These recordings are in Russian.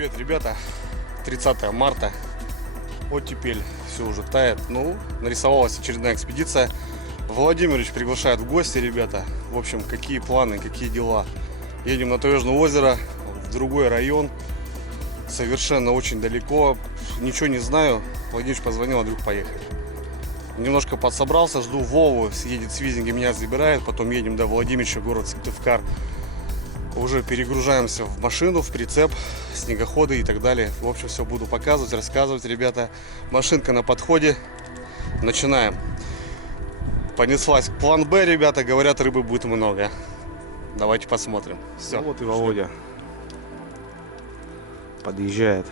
Привет, ребята! 30 марта. Оттепель, все уже тает. Ну, нарисовалась очередная экспедиция. Владимирович приглашает в гости, ребята. В общем, какие планы, какие дела. Едем на Таежное озеро, в другой район. Совершенно очень далеко. Ничего не знаю. Владимирович позвонил, а вдруг поехали. Немножко подсобрался, жду Вову. Съедет с Визинга, меня забирает. Потом едем до Владимировича, город Сыктывкар. Уже перегружаемся в машину, в прицеп, снегоходы и так далее. В общем, все буду показывать, рассказывать, ребята. Машинка на подходе. Начинаем. Понеслась. План Б, ребята. Говорят, рыбы будет много. Давайте посмотрим. Все. Ну вот и Володя подъезжает.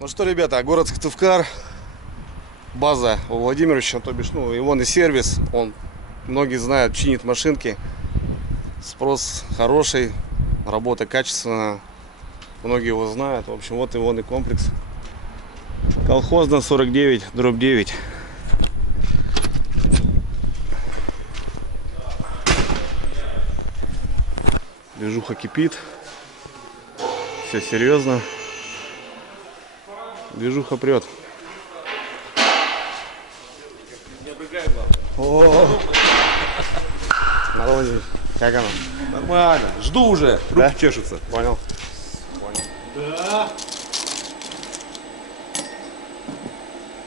Ну что, ребята, город Сыктывкар, база у Владимировича, то бишь, ну, и он и сервис, он, многие знают, чинит машинки, спрос хороший, работа качественная, многие его знают, в общем, вот и он и комплекс. Колхозная 49/9. Движуха кипит, все серьезно. Движуха прет. О, Володя, как оно? Нормально. Жду уже. Руки Да? чешутся. Понял. Да.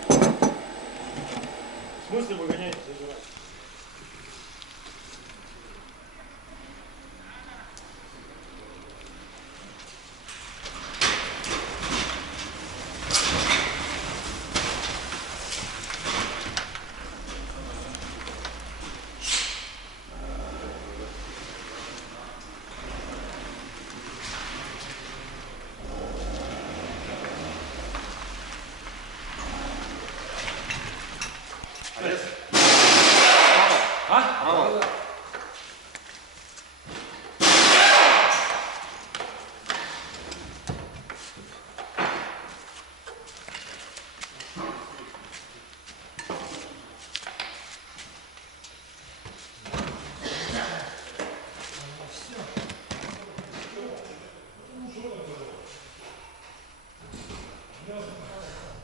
В смысле выгонять и забирать?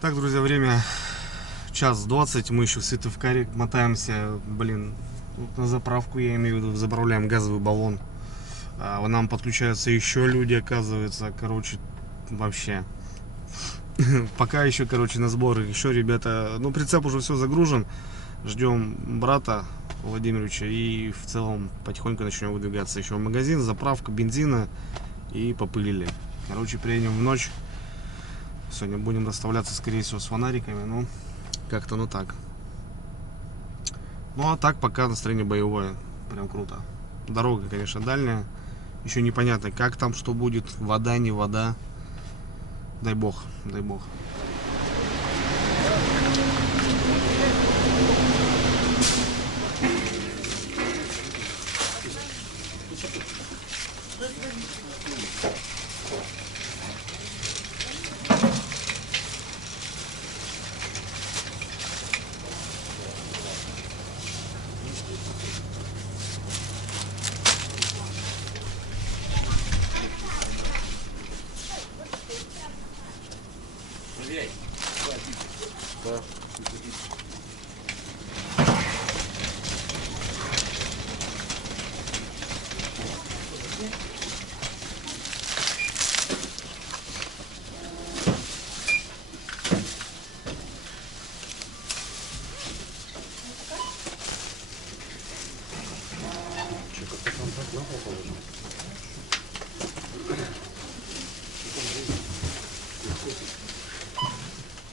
Так, друзья, время 1:20, мы еще в Сыктывкаре мотаемся, блин, тут на заправку, я имею в виду, заправляем газовый баллон. Нам подключаются еще люди, оказывается, короче, вообще. Пока еще, короче, на сборы, еще ребята, ну, прицеп уже все загружен, ждем брата Владимировича и в целом потихоньку начнем выдвигаться. Еще магазин, заправка бензина и попылили. Короче, приедем в ночь. Сегодня будем доставляться, скорее всего, с фонариками. Ну, как-то ну так. Ну, а так пока настроение боевое. Прям круто. Дорога, конечно, дальняя. Еще непонятно, как там, что будет. Вода, не вода. Дай бог, дай бог.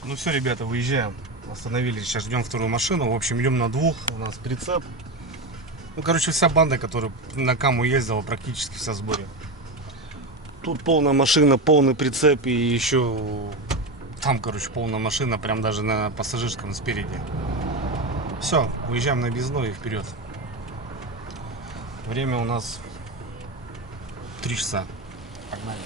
Ну все, ребята, выезжаем. Остановились, сейчас ждем вторую машину. В общем, идем на двух. У нас прицеп. Ну, короче, вся банда, которая на Каму ездила, практически вся в сборе. Тут полная машина, полный прицеп. И еще там, короче, полная машина. Прям даже на пассажирском спереди. Все, выезжаем на объездной и вперед. Время у нас 3 часа. Погнали.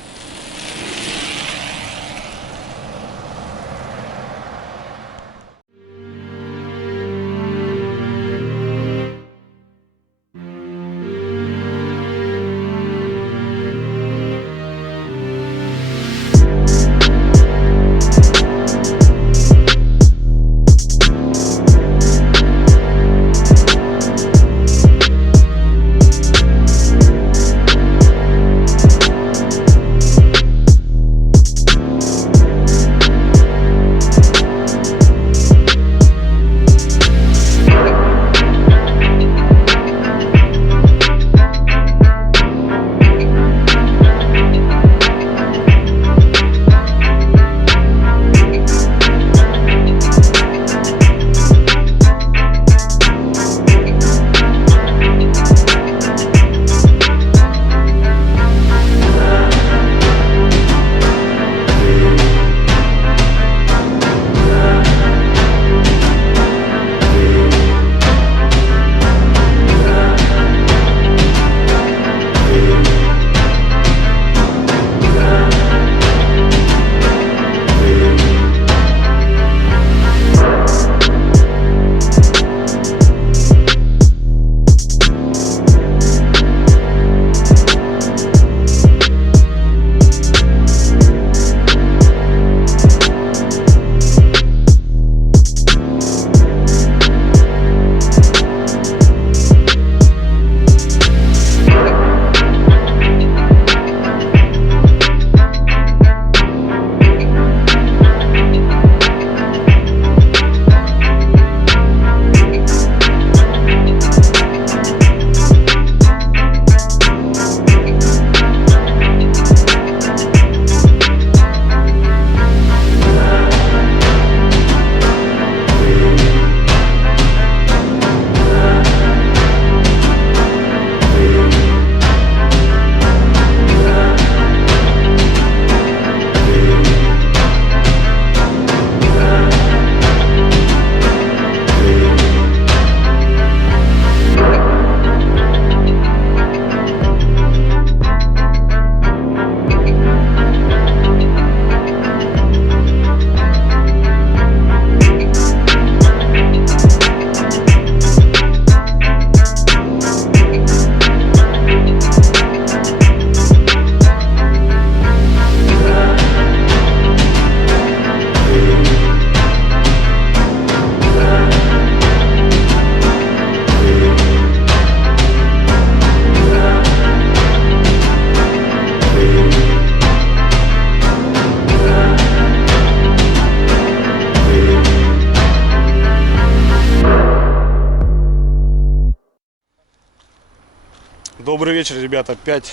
Добрый вечер, ребята. 5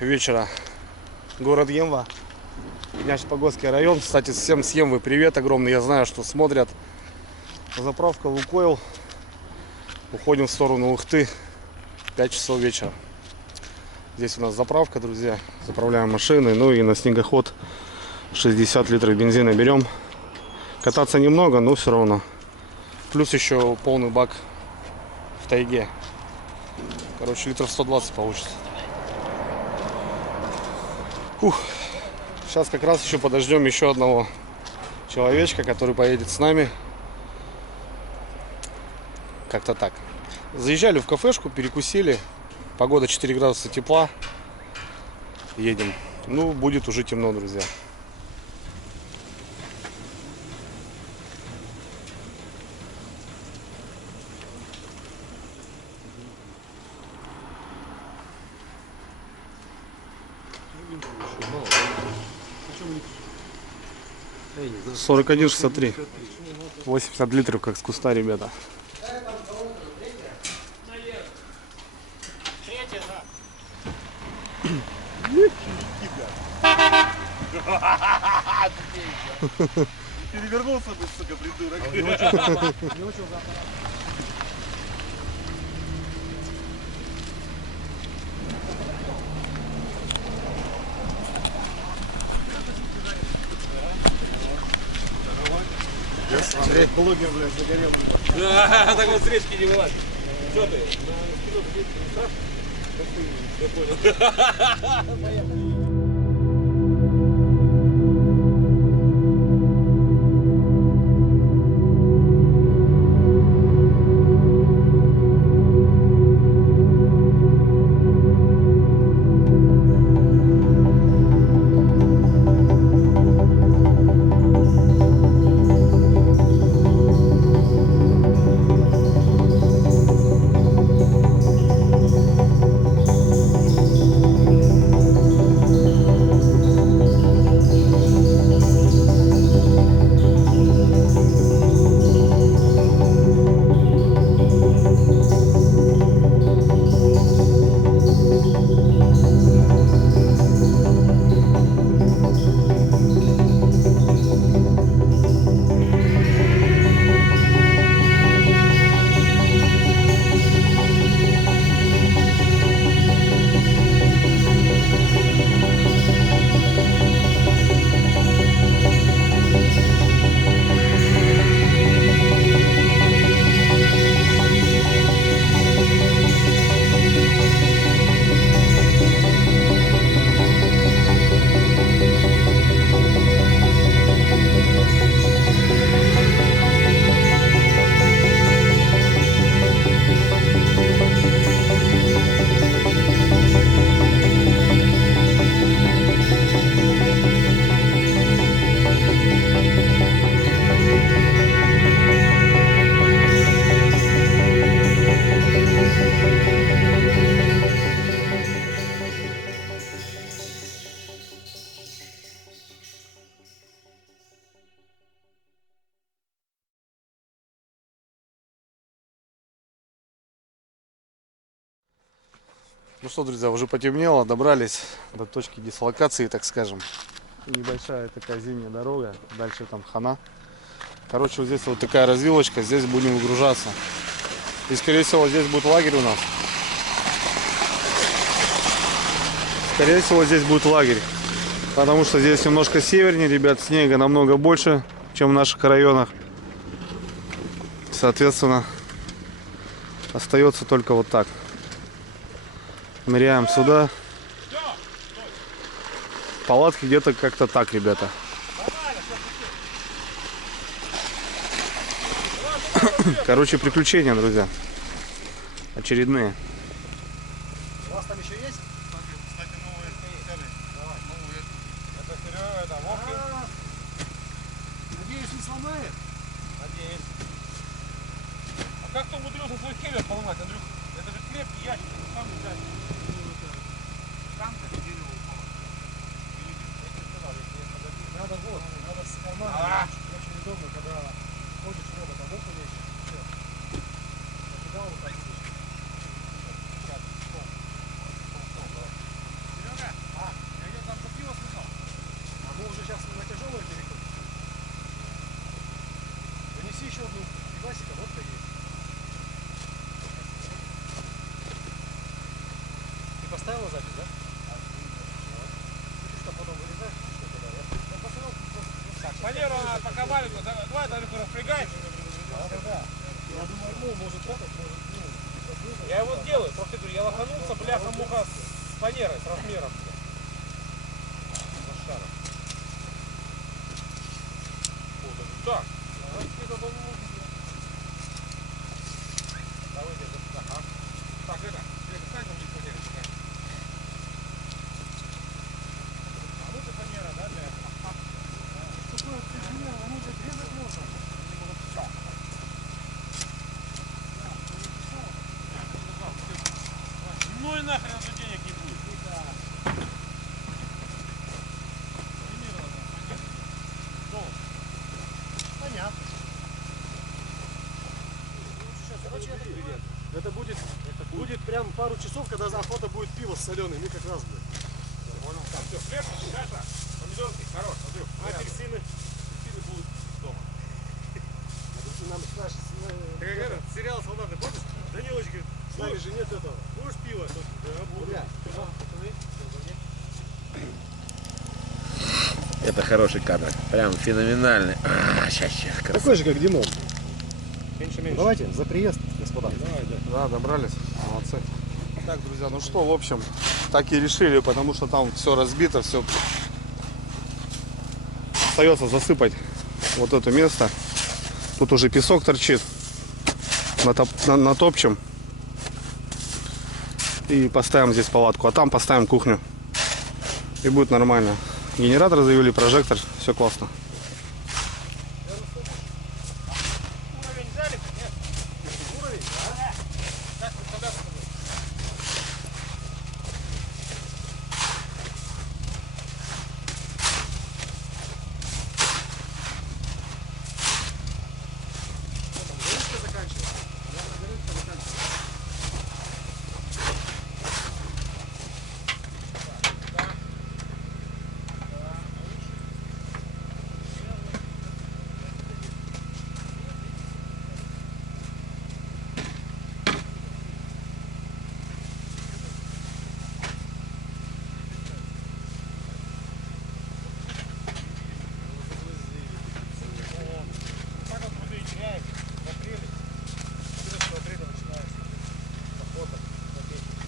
вечера. Город Емва. Погосский район. Кстати, всем с Емвы привет огромный. Я знаю, что смотрят. Заправка Лукойл. Уходим в сторону Ухты. 5 часов вечера. Здесь у нас заправка, друзья. Заправляем машины. Ну и на снегоход 60 литров бензина берем. Кататься немного, но все равно. Плюс еще полный бак в тайге. Короче, литров 120 получится. Фух. Сейчас как раз еще подождем еще одного человечка, который поедет с нами. Как-то так. Заезжали в кафешку, перекусили. Погода 4 градуса тепла. Едем. Ну, будет уже темно, друзья. — 41,63. 80 литров, как с куста, ребята. Перевернулся бы, сука, придурок. Блогер, блядь, загорел. Да, так вот с речки не вылазит. Что ты? Ну что, друзья, уже потемнело, добрались до точки дислокации, так скажем. Небольшая такая зимняя дорога, дальше там хана. Короче, вот здесь вот такая развилочка, здесь будем выгружаться. И скорее всего здесь будет лагерь у нас. Скорее всего здесь будет лагерь. Потому что здесь немножко севернее, ребят, снега намного больше, чем в наших районах. Соответственно, остается только вот так. Ныряем сюда. Палатки где-то как-то так, ребята. Короче, приключения, друзья. Очередные. У вас там еще есть? Кстати, новые цены. Давай, новые. Это вперед, это Вовкин. Надеюсь, не сломает? Надеюсь. А как ты умудрился свой хелер поломать, Андрюх? Это же крепкий ящик, это сам не взять. Надо вот, надо с кармана. Очень удобно, когда ходишь в робот, а вот вещь. Все. Закидал вот так. Серега, я ее там за пиво слышал. А мы уже сейчас поставила запись, да? Что потом вырезаешь? Так, фанеру она пока маленькую, давай там распрягай. Да. Я думаю, ну, может этот, может, ну. Я его сделаю, просто говорю, я лоханулся, бляха-муха с фанерой, с размером. Лошара. Так. Так, это, стань там без фанеры, стань. А вот и фанера, да, для этого? Такое фигня, оно же резать можно. Ну и нахрен тут денег не будет. Понятно. Короче, это будет прям пару часов, когда охота будет пиво с соленым, и как раз будет. Понял. Так, все, хлеб, каша, помидорки, хорош, смотрю. Апельсины. Апельсины будут дома. Нам наш Ты как этот сериал «Солдаты», помнишь? Данилович говорит, с нами же нет этого. Будешь пиво? Да, буду. Это хороший кадр. Прям феноменальный. Сейчас. Такой же, как Димон. Меньше. Давайте, за приезд, господа. Давай, да. Да, добрались. Молодцы. Так, друзья, ну что, в общем, так и решили, потому что там все разбито, все. Остается засыпать вот это место. Тут уже песок торчит. Натопчем. И поставим здесь палатку. А там поставим кухню. И будет нормально. Генератор завели, прожектор. Все классно. Уровень взяли? Нет? Уровень? Да. Как представляться будет? Так вот воды теряет в апреле. 14 апреля начинается охота на печень.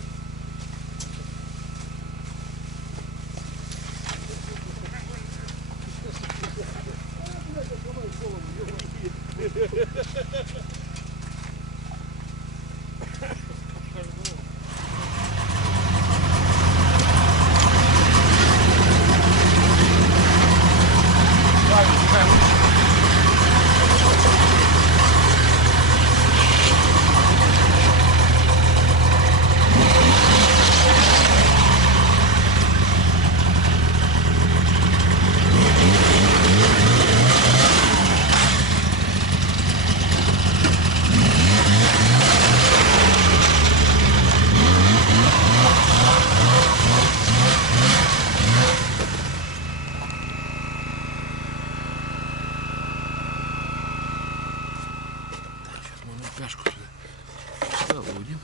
Сейчас мы на пляжку сюда заводим.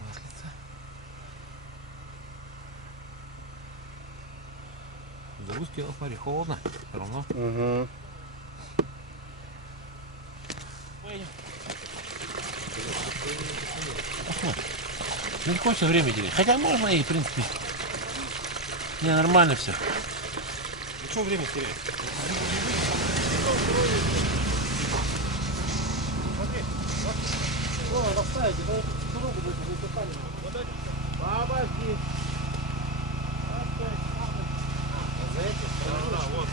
Маслица. Загрузки, смотри, холодно. Все равно. Угу. Не хочется время терять. Хотя можно и, в принципе. Не, нормально все. Ну что время терять? Расставить, это дорогу будет высыпание. Бабахи. За эти? Да, вот.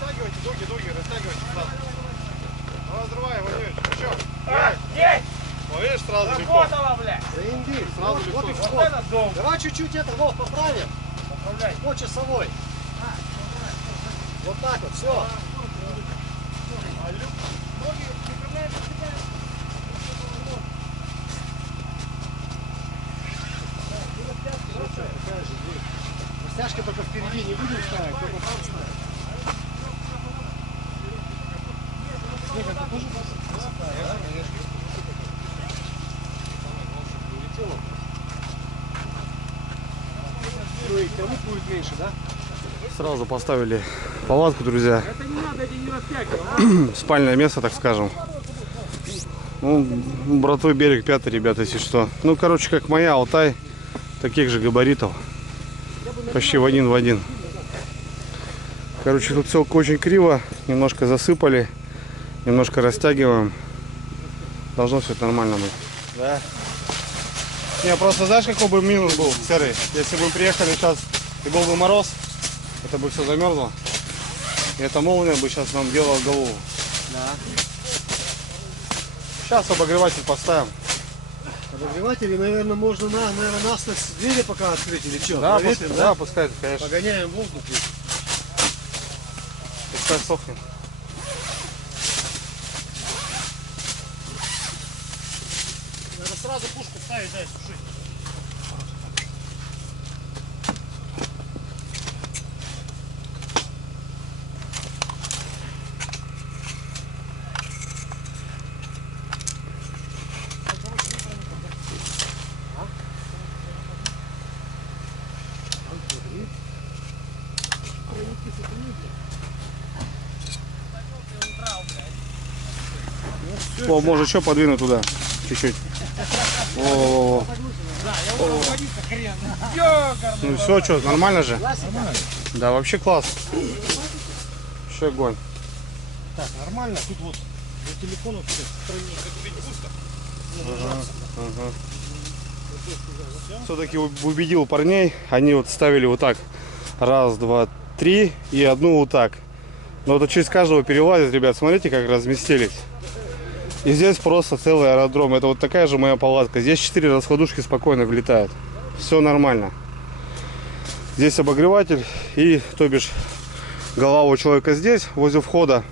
Растягивайте, дуги, растягивайте сразу. Ну, разрывай, Владимирович. Еще. Есть! Вот видишь, сразу легко. Работала, блядь! За имбирь. Сразу Вот и легко. все. Вот это дом! Давай чуть-чуть это, вот, поправим. Поправляй! По часовой. Вот так вот, все. Растяжка только впереди, не будем ставить, только там ставить. Снег, это тоже высыпает, да? дальше, да? Сразу поставили палатку, друзья. Спальное место, так скажем. Ну, братвы берег 5, ребята, если что. Ну, короче, как моя, Алтай. Таких же габаритов. Почти в один. Короче, тут все очень криво. Немножко засыпали. Немножко растягиваем. Должно все это нормально быть. Да. Не, просто знаешь, какой бы минус был, серый? Если бы мы приехали сейчас и был бы мороз, это бы все замерзло. И эта молния бы сейчас нам делала голову. Да. Сейчас обогреватель поставим. Обогреватели, наверное, можно насность двери пока открыть или что? Да, Проветрим, да, пускай, конечно. Погоняем воздух. Пускай сохнет. Надо сразу пушку ставить, дай сушить. О, может еще подвинуть туда. Чуть-чуть. О. Ну все, что, нормально же? Да, вообще класс. Еще огонь. Так, нормально. Тут вот для телефонов Все-таки убедил парней. Они вот ставили вот так. Раз, два, три. И одну вот так. Но вот через каждого перелазит, ребят. Смотрите, как разместились. И здесь просто целый аэродром. Это вот такая же моя палатка. Здесь 4 раскладушки спокойно влетают. Все нормально. Здесь обогреватель. И, то бишь, голова у человека здесь, возле входа.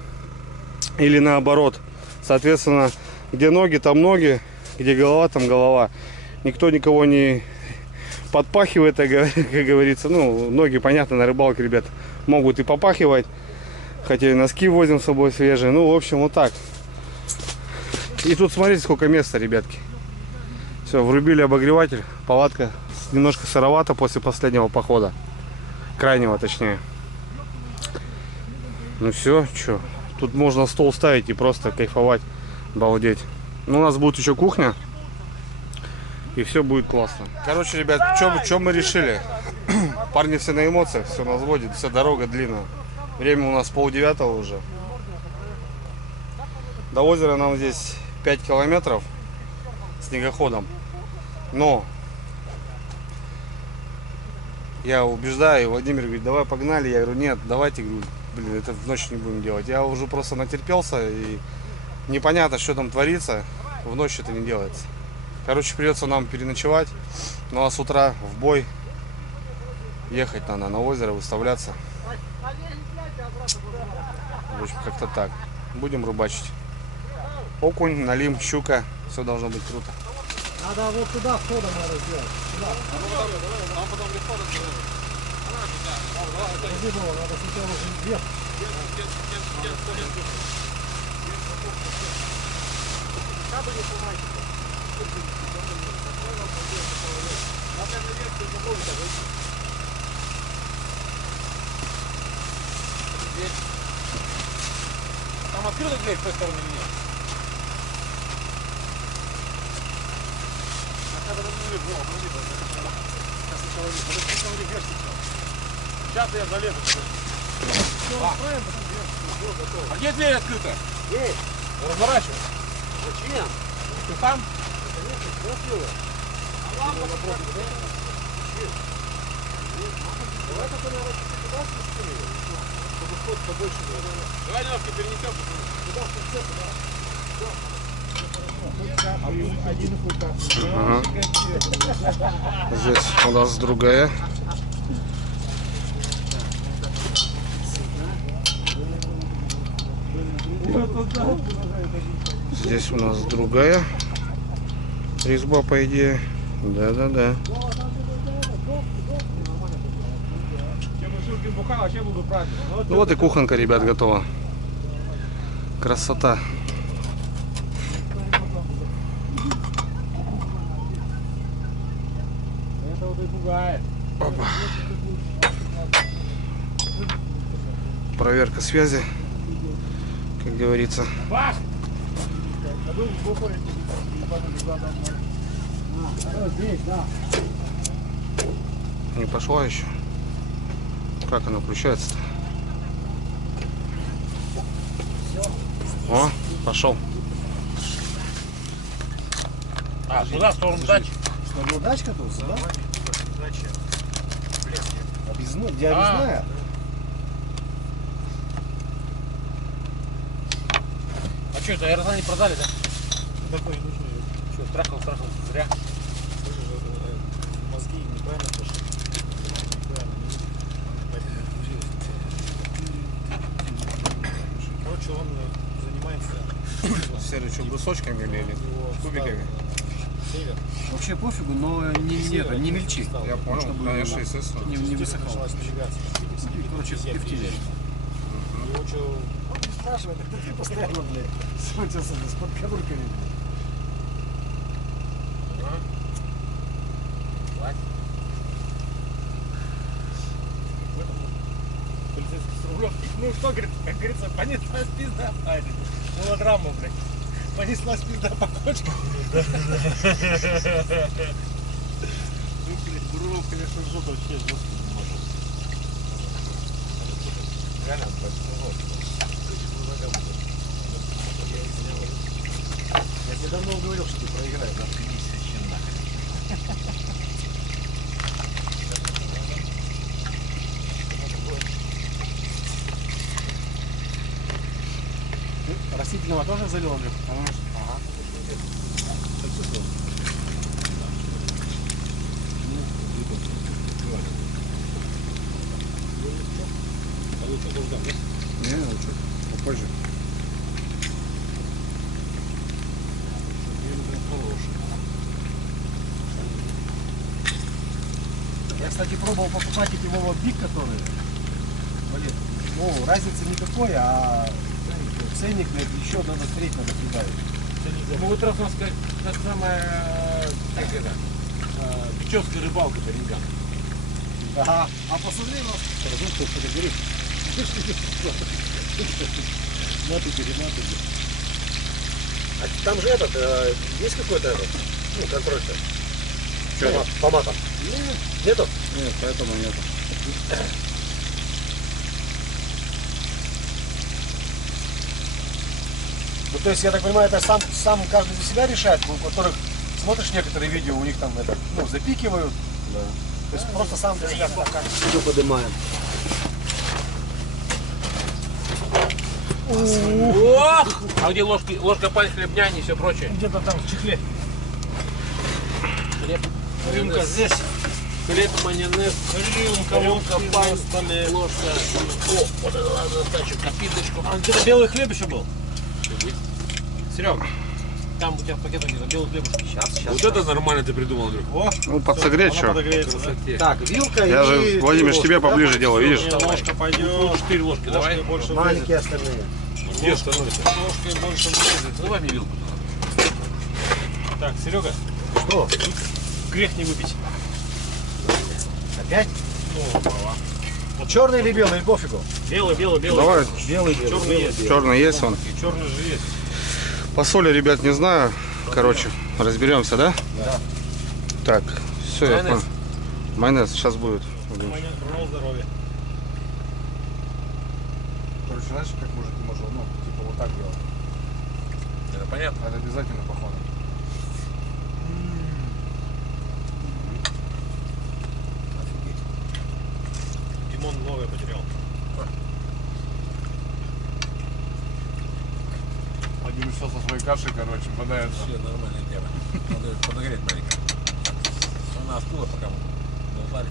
Или наоборот. Соответственно, где ноги, там ноги. Где голова, там голова. Никто никого не подпахивает, как говорится. Ну, ноги, понятно, на рыбалке, ребят, могут и попахивать. Хотя и носки возим с собой свежие. Ну, в общем, вот так. И тут смотрите, сколько места, ребятки. Все, врубили обогреватель. Палатка немножко сыровата после последнего похода. Крайнего, точнее. Ну все, что. Тут можно стол ставить и просто кайфовать. Балдеть. Ну, у нас будет еще кухня. И все будет классно. Короче, ребят, что мы решили? Парни все на эмоциях, все на взводе. Вся дорога длинная. Время у нас 8:30 уже. До озера нам здесь 5 километров снегоходом. Но я убеждаю, Владимир говорит, давай погнали. Я говорю, нет, давайте, говорю, блин, это в ночь не будем делать. Я уже просто натерпелся и непонятно, что там творится. В ночь это не делается. Короче, придется нам переночевать. Ну а с утра в бой ехать надо на озеро, выставляться. В общем, как-то так. Будем рыбачить. Окунь, налим, щука. Все должно быть круто. Надо вот туда входом надо сделать. Сюда. Там потом легко разбирается. Подожди, Вова, надо сначала уже вверх. Там открыта дверь с той стороны или нет? Сейчас я залезу. А где дверь открыта? Есть. Разворачивай. Зачем? Ты там? Давай только надо туда спустили, чтобы вход побольше был. Давай немножко перенесем. Ага. Здесь у нас другая. Здесь у нас другая резьба, по идее. Да. Ну вот и кухонка, ребят, готова. Красота. Это вот и пугает. Опа. проверка связи, как говорится. Здесь, да. Не пошла еще. Как она включается-то? О, пошел. А, туда, в сторону дачи. Что, дачка тут, да? Где объездная? А что, это аэроплан не продали, да? Такой нужный. Что, трахал, зря. Мозги неправильно пошли. Короче, он занимается Серый, что, брусочками или кубиками? север. Вообще пофигу, но не мельчи. Я понял, Чтобы конечно, естественно. не высохало. Началась навигация. Короче, пивтили. Его что... Он не спрашивает, это ты постоянно, блядь, схватился с подкорурками. Полицейский с Рублевки. Ну что, говорит, как говорится, понеслась пизда. А, это мелодрама, блядь. Понеслась пизда по кочке. Ну, блядь, Буров, конечно, жжет вообще жестко немного. Реально, Я тебе давно говорил, что ты проиграешь, да? Растительного тоже залил, Андрюх? Ага. Не, ну что, попозже. Я, кстати, пробовал покупать эти Вова Биг, которые. Блин, ну, разницы никакой, а ценник, блядь, еще надо треть надо прибавить. Ну, вот раз у нас та самая, как это, печевская рыбалка по рингам. Ага. А посмотри, у нас. Что ты говоришь? А там же этот, есть какой-то этот, ну, контроль-то? Чё? По матам? Нету? Нет, поэтому нету. Ну, то есть, я так понимаю, это сам каждый за себя решает, у которых, смотришь некоторые видео, у них там это, ну, запикивают. Да. То есть, просто сам для себя все поднимаем. Ох! А где ложка, палец, хлебняни и все прочее? Где-то там в чехле. Хлеб, Рюмка майонез. здесь. Хлеб, майонез, рюмка, палец, ложка. О, вот это надо сдачу, копиточку. А где-то белый хлеб еще был. Серег, там у тебя в пакетах где-то белый хлебушек. Сейчас. Вот это нормально ты придумал, Андрюх. О, Ну, подсогреть что? подогреется. Красоте. Так, вилка Я и... же, Владимир, ложка, тебе да? поближе делаю, видишь? Ложка пойдет. 4 ложки, давай. больше Маленькие остальные. Где остальное-то? ложкой больше влезет. Давай мне вилку. Так, Серега, Что? грех не выпить. Опять? Ну, права. Черный или белый, пофигу. Белый. Давай, Белый, Черный есть. черный есть он. И черный же есть. По соли, ребят, не знаю. Короче, разберемся, да? Да. Так, все, я Майонез. понял. Майонез сейчас будет. Майонез, журнал здоровья. Короче, знаешь, как мужики можно, ну, типа вот так делать. Это понятно. Это обязательно походу. Димон новое потерял. Владимир все со своей кашей, короче, бодается. Все, нормальная тема. Надо подогреть маленько. Она остыла, пока мы болтали.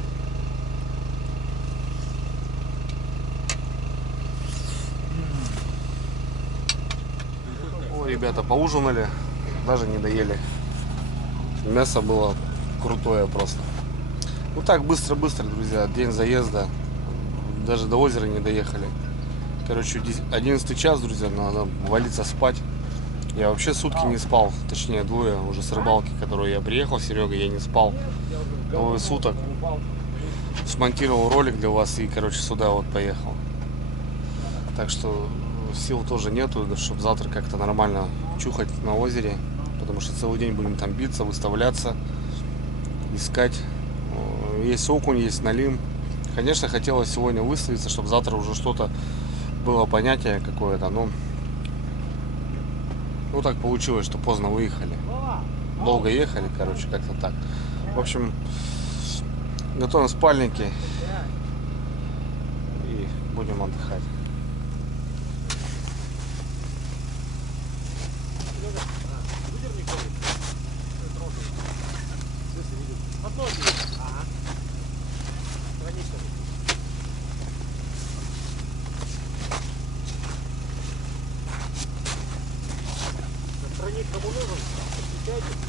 О, ребята, поужинали, даже не доели. Мясо было крутое просто. Ну так, быстро-быстро, друзья, день заезда. Даже до озера не доехали. Короче, 11 час, друзья, надо валиться спать. Я вообще сутки не спал, точнее двое уже с рыбалки, которую я приехал, Серега, я не спал. Двое суток. Смонтировал ролик для вас и, короче, сюда вот поехал. Так что сил тоже нету, чтобы завтра как-то нормально чухать на озере. Потому что целый день будем там биться, выставляться, искать. Есть окунь, есть налим. Конечно, хотелось сегодня выставиться, чтобы завтра уже что-то было понятие какое-то. Но ну так получилось, что поздно выехали. Долго ехали, короче, как-то так. В общем, готовим спальники и будем отдыхать. Страник кому нужен? Отвечайте.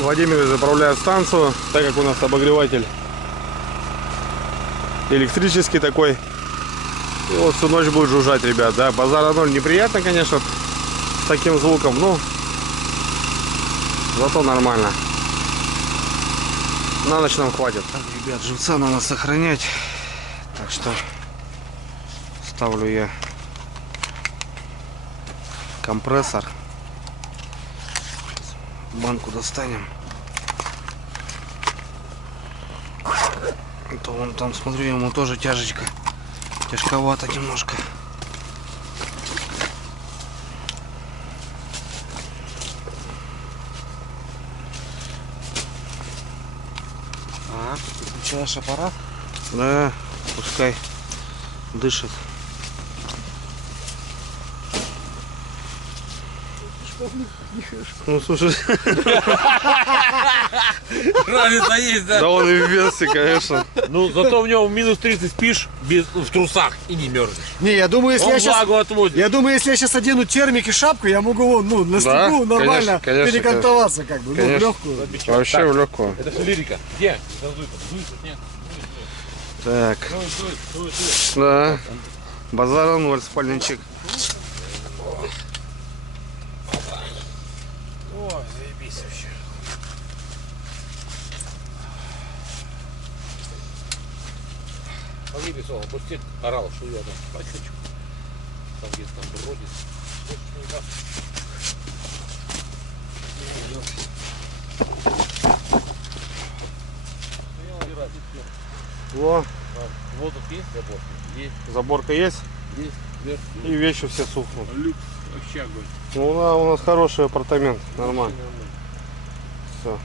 Владимир заправляет станцию, так как у нас обогреватель электрический такой. И вот всю ночь будет жужжать, ребят, да. Базара ноль, неприятно, конечно, с таким звуком, но зато нормально. На ночь нам хватит. Так, ребят, живца надо сохранять, так что ставлю я компрессор. Банку достанем. То вон там, смотрю, ему тоже тяжечка. Тяжковато немножко. Включаешь аппарат? Да, пускай дышит. Ну слушай, Разница есть, да? да он и в весе, конечно. Ну, зато в нем минус 30 спишь в трусах и не мерзнешь. Не, я думаю, если Он я сейчас... влагу отводит. Я думаю, если я сейчас одену термик и шапку, я могу ну, на снегу нормально конечно, перекантоваться, как бы, ну, в Конечно. легкую. Вообще в легкую. Это все лирика. Где? Дуется, нет? Так, Дуй. да. Базара ноль, спальничек. О, заебись вообще. Погиб, он пустит, орал, что я там пачечку. Там где-то там бродит. Во, Вот тут есть забор? Есть, заборка есть, есть, вверх. и вещи все сухнут. Люкс, вообще огонь. Ну да, у нас хороший апартамент, нормально. Все.